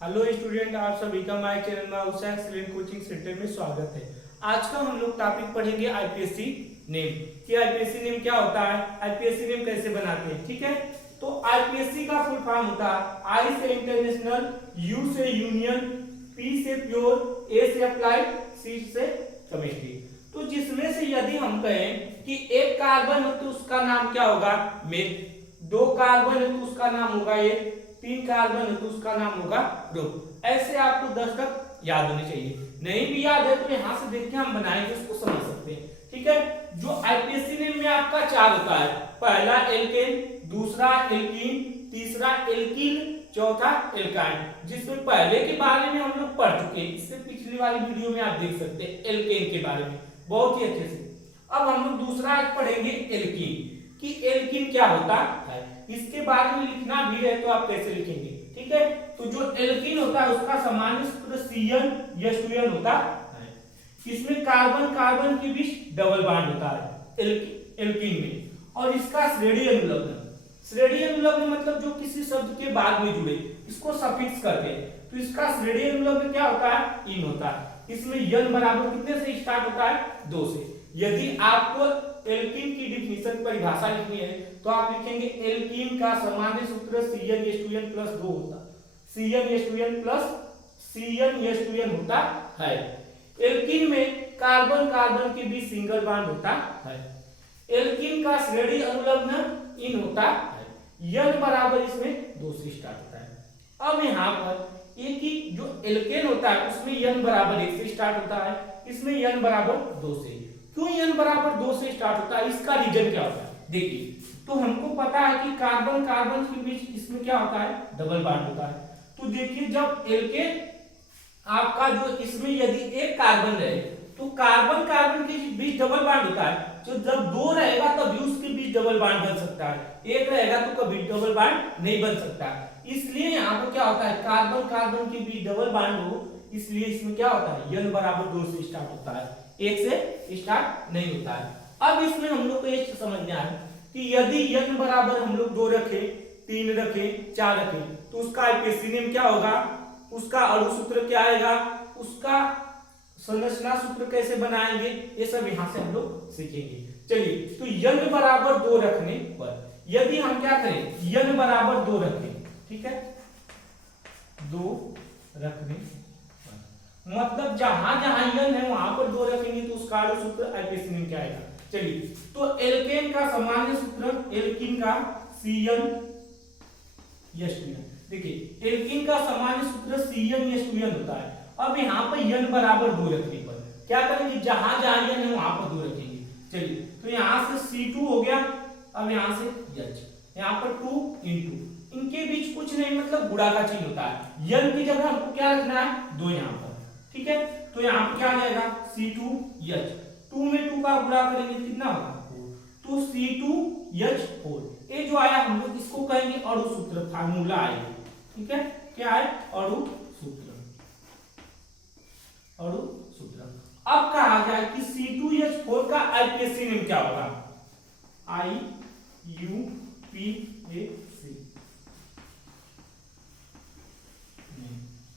Hello student, आप सभी का हमारे चैनल में उषा एक्सीलेंट कोचिंग सेंटर में स्वागत है। आज का हम लोग टॉपिक पढ़ेंगे आईपीएससी नेम कि आईपीएससी नेम क्या होता है, आईपीएससी नेम कैसे बनाते हैं। ठीक है, तो आईपीएससी का फुल फॉर्म होता है आई से इंटरनेशनल, यू से यूनियन, पी से प्योर, ए से अप्लाइड, सी से केमिस्ट्री। तो जिसमें से यदि हम कहें कि एक कार्बन हो तो उसका नाम क्या होगा मेथ, दो कार्बन है तो उसका नाम होगा एक, तीन कार्बन है तो उसका नाम होगा ग्रुप। ऐसे आपको 10 तक याद होने चाहिए। नहीं भी याद है तो यहां से देख के हम बनाएंगे, उसको समझ सकते हैं। ठीक है, जो आईपीएससी नेम में आपका 4 होता है, पहला एल्केन, दूसरा एल्कीन, तीसरा एल्किल, चौथा एल्काइन। जिसमें पहले के बारे में हम लोग पढ़ चुके हैं, इससे पिछली वाली वीडियो में आप देख सकते हैं एल्केन के बारे में बहुत ही अच्छे से। अब हम लोग दूसरा आज पढ़ेंगे एल्कीन कि एल्कीन क्या होता है। इसके बारे में लिखना भी है तो आप कैसे लिखेंगे। ठीक है, तो जो एल्कीन होता है उसका सामान्य सूत्र CnH2n होता है। इसमें कार्बन कार्बन के बीच डबल बॉन्ड होता है एल्कीन में, और इसका श्रेणी अनुलग्न मतलब जो किसी शब्द के बाद में जुड़े इसको सफिक्स करते हैं, तो इसका श्रेणी अनुलग्न क्या होता है, इन होता है। इसमें n बराबर कितने से स्टार्ट होता है, 2 से। यदि आपको एल्कीन की डिफिनीशन परिभाषा लिखनी है तो आप लिखेंगे एल्कीन का सामान्य सूत्र CnH2n प्लस 2 होता है, CnH2n होता है। एल्कीन में कार्बन कार्बन के बीच सिंगल बॉन्ड होता है। एल्कीन का श्रेणी अनुलग्न इन होता है, n बराबर इसमें 2 से स्टार्ट होता है। अब यहाँ पर एक ही जो एल्केन होता है उसमें n बराबर 1 से स्टार्ट होता है, इसमें n बराबर 2 से। क्यों n बराबर 2 से स्टार्ट होता है, इसका रीजन क्या होता है देखिए। तो हमको पता है कि कार्बन कार्बन के बीच इसमें क्या होता है, डबल बॉन्ड होता है। तो देखिए जब एल्केन आपका जो इसमें यदि एक कार्बन रहे तो कार्बन कार्बन के बीच डबल बॉन्ड होता है। तो जब 2 रहेगा तभी उसके बीच डबल बॉन्ड बन सकता है, एक रहेगा तो कभी डबल बॉन्ड नहीं बन सकता। इसलिए यहाँ पर क्या होता है, कार्बन कार्बन के बीच डबल बॉन्ड हो, इसलिए इसमें क्या होता है, n बराबर 2 से स्टार्ट होता है, 1 से स्टार्ट नहीं होता है। अब इसमें हम लोग को ये समझना है कि यदि n बराबर हम लोग 2 रखें, 3 रखें, 4 रखें तो उसका आईपीएससी नेम क्या होगा, उसका अणु सूत्र क्या आएगा, उसका संरचना सूत्र कैसे बनाएंगे, ये सब यहां से हम लोग सीखेंगे। चलिए, तो n बराबर 2 रखने पर यदि हम क्या करें, n बराबर 2 रखें, ठीक है, 2 रखने पर मतलब जहां जहां n है वहां पर 2 रखेंगे तो उसका अणु सूत्र आईपीएससी नेम क्या आएगा। चलिए, तो एल्केन का सामान्य सूत्र एल्कीन का CnH2n, देखिए एल्कीन का सामान्य सूत्र CnH2n होता है। अब यहाँ पर n बराबर 2 रखने पर क्या करेंगे, जहां जहां n है वहां पर 2 रखेंगे। चलिए, तो यहाँ से C2 हो गया, अब यहाँ से H, यहाँ पर 2 इंटू इनके बीच कुछ नहीं मतलब गुणा का चिन्ह होता है। n की जगह हमको क्या रखना है, 2 यहाँ पर। ठीक है, तो यहाँ पर क्या आ जाएगा C2H, 2 में 2 का गुणा करेंगे कितना होगा, 4, तो C2H4। ये जो आया हम लोग इसको कहेंगे अणु सूत्र, फार्मूला आएगा। ठीक है, क्या है, अणु सूत्र, अणु सूत्र। अब कहा जाए कि C2H4 का आईपीएससी नेम क्या होगा, IUPAC।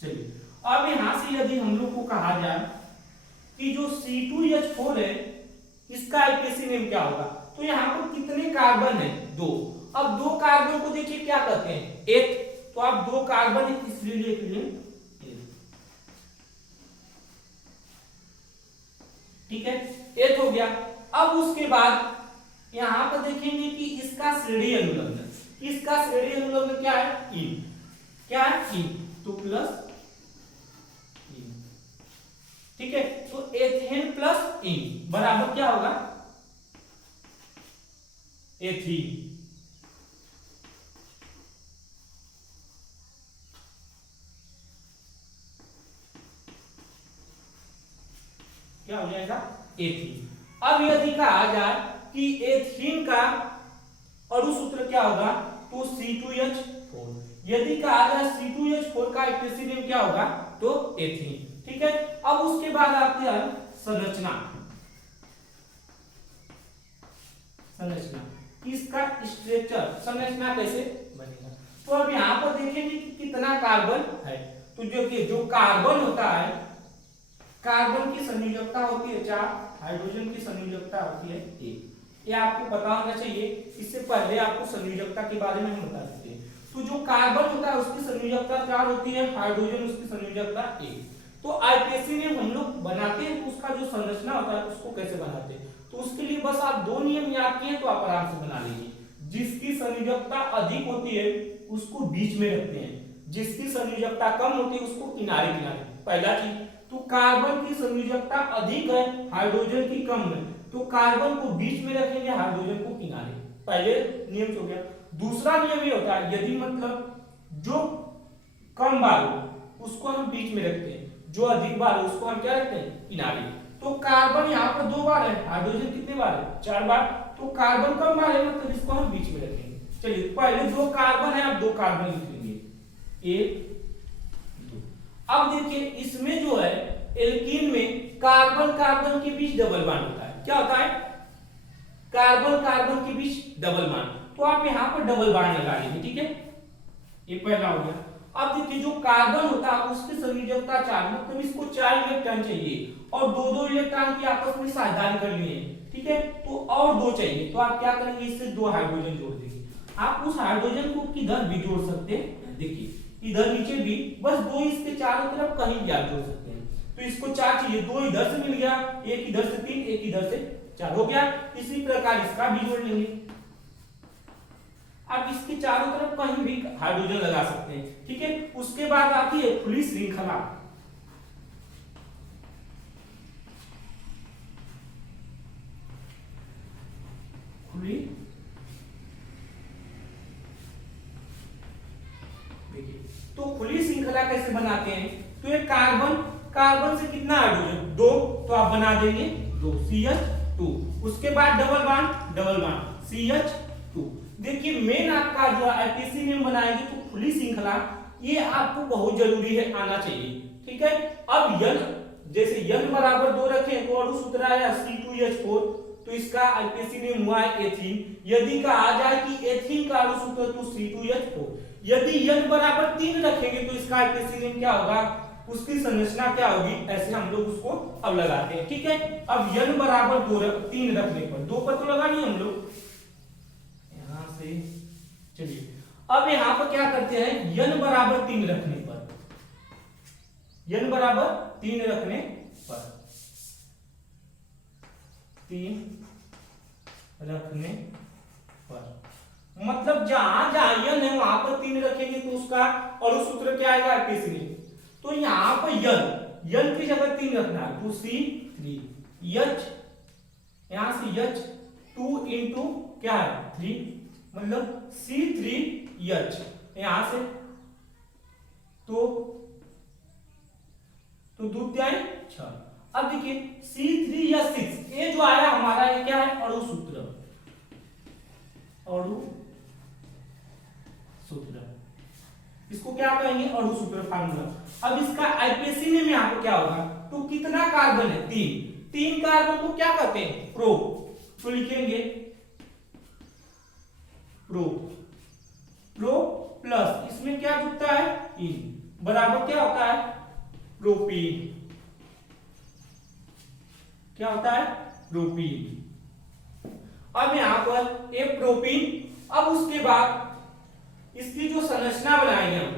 चलिए, अब यहां से यदि हम लोग को कहा जाए कि जो C2H4 है इसका आईपीएससी नेम क्या होगा, तो यहाँ पर कितने कार्बन है, 2। अब 2 कार्बन को देखिए क्या कहते हैं, एथ, तो आप 2 कार्बन इसलिए लिख लें। ठीक है, एथ हो गया। अब उसके बाद यहां पर देखेंगे कि इसका श्रेणी अनुलग्न, इसका श्रेणी अनुलग्न क्या है, इन, क्या है, इन, तो प्लस इन। ठीक है, तो एथेन प्लस इन बराबर क्या होगा, एथीन। क्या हो जाएगा, एथीन। अब यदि कहा जाए कि एथीन का अणु सूत्र क्या होगा, तो C2H4। यदि कहा जाए C2H4 का आईपीएससी नेम क्या होगा, तो एथीन। ठीक है, अब उसके बाद आते हैं संरचना, इसका स्ट्रक्चर, संरचना कैसे बनेगा। तो अब यहाँ पर देखेंगे कि कितना कार्बन है, तो जो कार्बन होता है, कार्बन की संयोजकता होती है 4, हाइड्रोजन की संयोजकता होती है 1। ये आपको पता होना चाहिए, इससे पहले आपको संयोजकता के बारे में हम बता देते हैं। तो जो कार्बन होता है उसकी संयोजकता 4 होती है, हाइड्रोजन उसकी संयोजकता 1। तो आईपीएससी में हम लोग बनाते हैं तो उसका जो संरचना होता है उसको कैसे बनाते हैं, तो उसके लिए बस आप 2 नियम याद किए तो आप आराम से बना लेंगे। जिसकी संयोजकता अधिक होती है उसको बीच में रखते हैं, जिसकी संयोजकता कम होती है उसको किनारे किनारे। पहला चीज, तो कार्बन की संयोजकता अधिक है, हाइड्रोजन की कम है, तो कार्बन को बीच में रखेंगे, हाइड्रोजन को किनारे। पहले नियम हो गया। दूसरा नियम ये होता है, यदि मतलब जो कम बार हो उसको हम बीच में रखते हैं, जो अधिक बार हो उसको हम क्या रखते हैं, किनारे। तो कार्बन यहाँ पर 2 बार है, हाइड्रोजन कितने बार है, 4 बार। तो कार्बन कम बार है मतलब इसको हम बीच में रखेंगे। चलिए पहले 2 कार्बन है, अब 2 कार्बन लिख लेंगे, 1 2। अब देखिए इसमें जो है एल्कीन में कार्बन कार्बन के बीच डबल बॉन्ड होता है। क्या होता है, कार्बन कार्बन के बीच डबल बॉन्ड, तो आप यहाँ पर डबल बॉन्ड लगा लेंगे, ठीक है, ये पहला हो गया। अब देखिए जो कार्बन होता है उसकी संयोजकता 4, मतलब इसको 4 इलेक्ट्रॉन चाहिए और 2-2 इलेक्ट्रॉन की आपस में साझेदारी करनी है, ठीक है, तो और 2 चाहिए, तो आप क्या करेंगे, इससे 2 हाइड्रोजन जोड़ देंगे। आप उस हाइड्रोजन को किधर भी जोड़ सकते हैं, देखिए इधर नीचे भी, बस 2 इसके चारों तरफ कहीं भी आप जोड़ सकते हैं। तो इसको 4 चाहिए, 2 इधर से मिल गया, 1 इधर से 3, 1 इधर से 4 हो गया। इसी प्रकार इसका भी जोड़ लेंगे। आप इसके चारों तरफ कहीं भी हाइड्रोजन लगा सकते हैं, ठीक है। उसके बाद आती है खुली श्रृंखला। खुली, देखिए तो खुली श्रृंखला कैसे बनाते हैं, तो ये कार्बन, कार्बन से कितना हाइड्रोजन 2, तो आप बना देंगे 2 CH2। उसके बाद डबल बॉन्ड CH2। देखिए मेन आपका जो आईपीएससी में बनाएंगे तो खुली श्रृंखला, ये आपको बहुत जरूरी है, आना चाहिए, ठीक है। अब N, जैसे N बराबर 2 रखें तो अणु सूत्र आया C2H4, तो इसका आईपीएससी में हुआ है एथीन। यदि का आ जाए कि एथीन का अणु सूत्र तो C2H4। यदि N बराबर 3 रखेंगे तो इसका आईपीएससी में क्या होगा, उसकी संरचना क्या होगी, ऐसे हम लोग उसको अब लगाते हैं, ठीक है। अब N बराबर 3 रखने पर 2 पर तो लगानी हम लोग यहां से। चलिए अब यहां पर क्या करते हैं, N बराबर 3 रखने पर, N बराबर 3 रखने पर, 3 रखने पर, मतलब जहां जहां N है वहां पर 3 रखेंगे तो उसका अणु सूत्र क्या आएगा आईपीएससी में। तो यहां पर N की जगह 3 रखना है, तो C3, H यहां से H 2 इंटू क्या है 3, मतलब C3H यहां से, तो दूध क्या है 6। अब देखिए C3H6, ये जो आया हमारा ये क्या है, अणु सूत्र, अणु सूत्र, इसको क्या कहेंगे, अणु सूत्र फार्मूला। अब इसका आईपीएससी में यहां पर क्या होगा, तो कितना कार्बन है 3 कार्बन को क्या कहते हैं, प्रो, तो लिखेंगे प्रो प्लस इसमें क्या जुड़ता है इन, बराबर क्या होता है प्रोपीन, क्या होता है प्रोपीन। अब यहां पर एक प्रोपीन। अब उसके बाद इसकी जो संरचना बनाएंगे हम,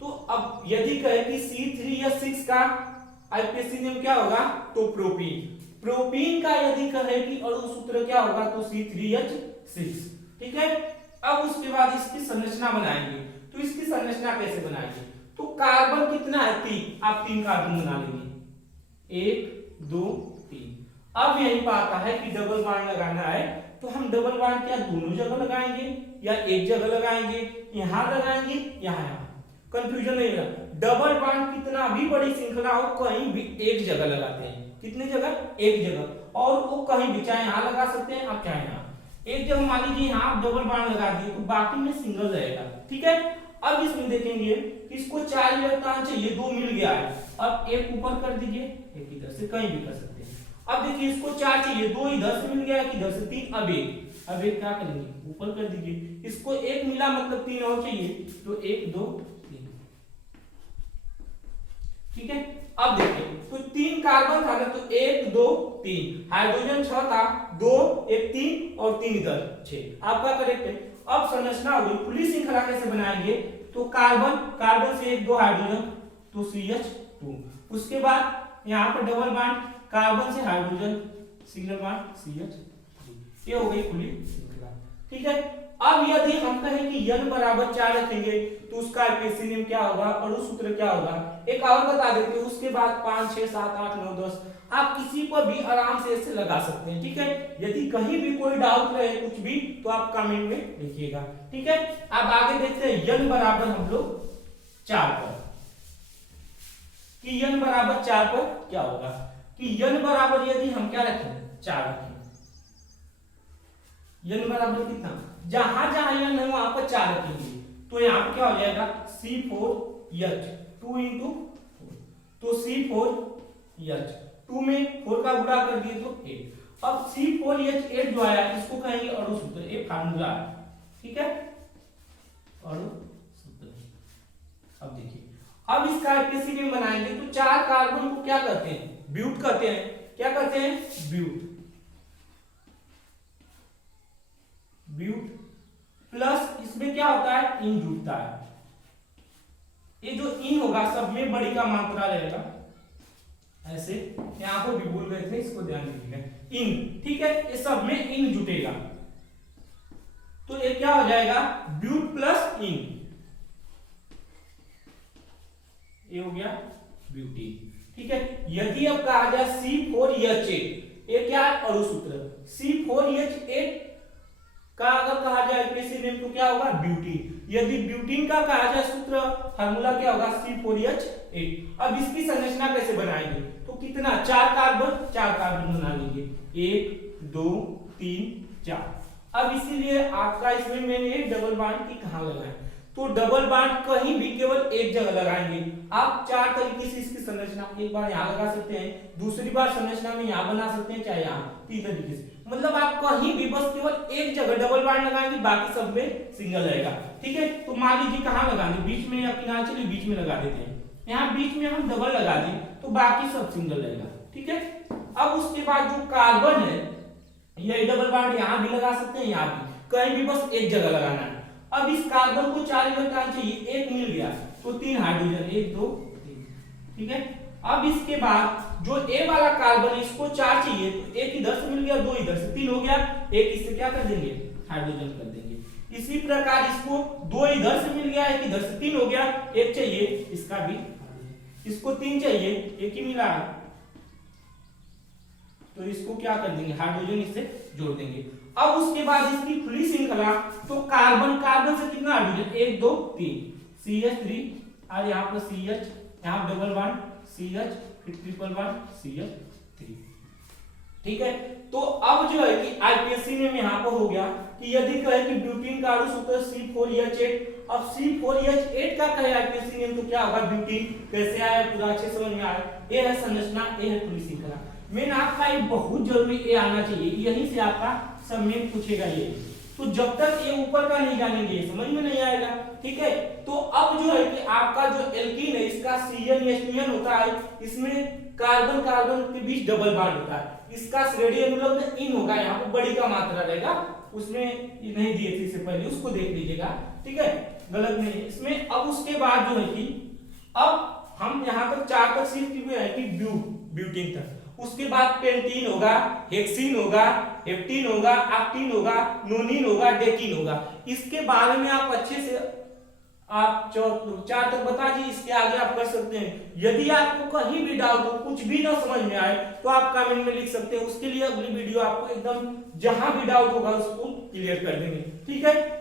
तो अब यदि कहे कि C3H6 का आईपीएससी नेम क्या होगा, तो प्रोपीन का यदि कहे कि अणु सूत्र क्या होगा, तो C3H6, ठीक है। अब उसके बाद इसकी संरचना बनाएंगे, तो इसकी संरचना कैसे बनाएंगे, तो कार्बन कितना है 3, आप 3 कार्बन बना लेंगे, 1 2 3। अब यही पर आता है कि डबल बॉन्ड लगाना है, तो हम डबल बॉन्ड क्या दोनों जगह लगाएंगे या एक जगह लगाएंगे, यहां लगाएंगे यहां, कंफ्यूजन नहीं होगा। डबल बॉन्ड कितना भी बड़ी श्रृंखला हो कहीं भी एक जगह लगाते हैं, कितने जगह, एक जगह, और वो कहीं भी, चाहे यहां लगा सकते हैं आप, चाहे यहां एक जगह, मान लीजिए यहां आप डबल बॉन्ड लगा दिए तो बाकी में सिंगल रहेगा, ठीक है। अब इसमें देखेंगे इसको 4 इलेक्ट्रॉन चाहिए, 2 मिल गया है, अब एक ऊपर कर दीजिए, एक इधर से, कहीं भी कर सकते हैं। अब देखिए इसको 4 चाहिए, 2 इधर से मिल गया, एक इधर से, 3, अब एक क्या करेंगे ऊपर कर दीजिए, इसको 1 मिला मतलब 3 और चाहिए, तो 1 2 3, ठीक है। अब देखिए तो 3 कार्बन था ना, तो 1 2 3, हाइड्रोजन 6 था, 2 1 3 और 3 इधर 6, आपका करेक्ट है। अब संरचना हुई खुली श्रृंखला कैसे बनाएंगे, तो कार्बन कार्बन से 1 2 हाइड्रोजन तो CH2, उसके बाद यहाँ पर डबल बॉन्ड कार्बन से हाइड्रोजन सिंगल बॉन्ड CH3, ये हो गई खुली श्रृंखला, ठीक है। अब यदि हम कहें कि n बराबर 4 रखेंगे तो उसका आईपीएसी नेम क्या होगा और उस सूत्र क्या होगा, एक और बता देते हैं, उसके बाद 5 6 7 8 9 10 आप किसी पर भी आराम से ऐसे लगा सकते हैं, ठीक है। यदि कहीं भी कोई डाउट रहे कुछ भी तो आप कमेंट में लिखिएगा, ठीक है। अब आगे देखते हैं n बराबर हम लोग 4 पर, कि n बराबर 4 पर क्या होगा, कि n बराबर यदि हम क्या रखें 4 रखें, n बराबर कितना, जहां जहां n है वहां पर 4 रखेंगे, तो यहाँ पे क्या हो जाएगा C4H 2 into 4, तो C4H 2 में 4 का गुणा कर दिए तो 8। अब C4H8 जो आया इसको कहेंगे अणु सूत्र, एक फार्मूला है, ठीक है, अणु सूत्र। अब देखिए अब इसका आईपीएसी नेम बनाएंगे तो 4 कार्बन को क्या कहते हैं, ब्यूट कहते हैं, क्या कहते हैं ब्यूट, ब्यूट प्लस इसमें क्या होता है इन जुड़ता है, ये जो इन होगा सब में बड़ी का मात्रा रहेगा, ऐसे यहां पर भी भूल गए थे इसको ध्यान दीजिएगा, इन, ठीक है, ये सब में इन जुटेगा, तो ये क्या हो जाएगा ब्यूट प्लस इन, ये हो गया ब्यूटीन, ठीक है। यदि अब कहा जाए C4H8, ये क्या है अणु सूत्र, C4H8 का अगर कहा जाए आईपीएसी नेम तो क्या होगा ब्यूटीन, यदि ब्यूटीन का कहा जाए सूत्र फार्मूला क्या होगा C4H8। अब इसकी संरचना कैसे बनाएंगे, तो कितना 4 कार्बन बना लेंगे, 1 2 3 4। अब इसीलिए आपका इसमें मैंने डबल बॉन्ड की कहां लगाए, तो डबल बॉन्ड कहीं भी केवल एक जगह लगाएंगे। आप 4 तरीके से इसकी संरचना, एक बार यहाँ लगा सकते हैं, दूसरी बार संरचना में यहाँ बना सकते हैं, चाहे यहाँ, 3 तरीके से, मतलब आप कहीं भी बस केवल एक जगह डबल बॉन्ड लगाएंगे, बाकी सब में सिंगल रहेगा, ठीक है। तो मान लीजिए कहाँ लगाएंगे, बीच में या किनारे, चलिए बीच में लगा देते हैं, यहाँ बीच में हम डबल लगा दें तो बाकी सब सिंगल रहेगा, ठीक है। अब उसके बाद जो कार्बन है ये डबल बॉन्ड यहाँ भी लगा सकते हैं, यहाँ भी, कहीं भी बस एक जगह लगाना है। अब इस कार्बन को 4 इलेक्ट्रॉन चाहिए, एक मिल गया तो 3 हाइड्रोजन, 1 2 3, ठीक है। अब इसके बाद जो ए वाला कार्बन है इसको 4 चाहिए, तो एक इधर से मिल गया, 2 इधर से, 3 हो गया, एक इससे क्या कर देंगे हाइड्रोजन कर देंगे। इसी प्रकार इसको 2 इधर से मिल गया, एक इधर से, 3 हो गया, एक चाहिए, इसका भी, इसको 3 चाहिए, एक ही मिला है, तो इसको क्या कर देंगे हाइड्रोजन इससे जोड़ देंगे। अब उसके बाद इसकी खुली श्रृंखला, तो कार्बन कार्बन से कितना हाइड्रोजन 1 2 3, CH3 और यहाँ पर CH, यहाँ डबल बॉन्ड CH, फिर ट्रिपल बॉन्ड CH3, ठीक है। तो अब जो है कि आईपीएसी नेम यहाँ पर हो गया कि यदि कहे कि ब्यूटीन का अणु सूत्र C4H8, अब C4H8 का कहे आईपीएसी नेम तो क्या होगा ब्यूटीन, कैसे आया पूरा अच्छे समझ में आया, ये है संरचना, ये है खुली श्रृंखला। मेन आपका ये बहुत जरूरी ये आना चाहिए, यहीं से आपका सब में पूछेगा ये, तो जब तक ये ऊपर का नहीं जानेंगे ये समझ में नहीं आएगा, ठीक है। तो अब जो है कि आपका जो एल्कीन है इसका CnH2n होता है, इसमें कार्बन कार्बन के बीच डबल बॉन्ड होता है, इसका श्रेणी अनुलग्न इन होगा, यहाँ पर बड़ी का मात्रा रहेगा, उसमें ये नहीं दिए थे इससे पहले, उसको देख लीजिएगा, ठीक है, गलत नहीं है इसमें। अब उसके बाद जो है कि अब हम यहाँ तक 4 तक सिर्फ है कि ब्यूटीन तक, उसके बाद पेंटीन होगा, हेक्सीन होगा, हेप्टीन होगा, एक्टीन होगा, नोनिन होगा, डेकिन होगा। इसके बारे में आप अच्छे से आप 4 तक बता दीजिए, इसके आगे आप कर सकते हैं। यदि आपको कहीं भी डाउट हो, कुछ भी ना समझ में आए तो आप कमेंट में लिख सकते हैं, उसके लिए अगली वीडियो आपको एकदम जहां भी डाउट होगा उसको क्लियर कर देंगे, ठीक है।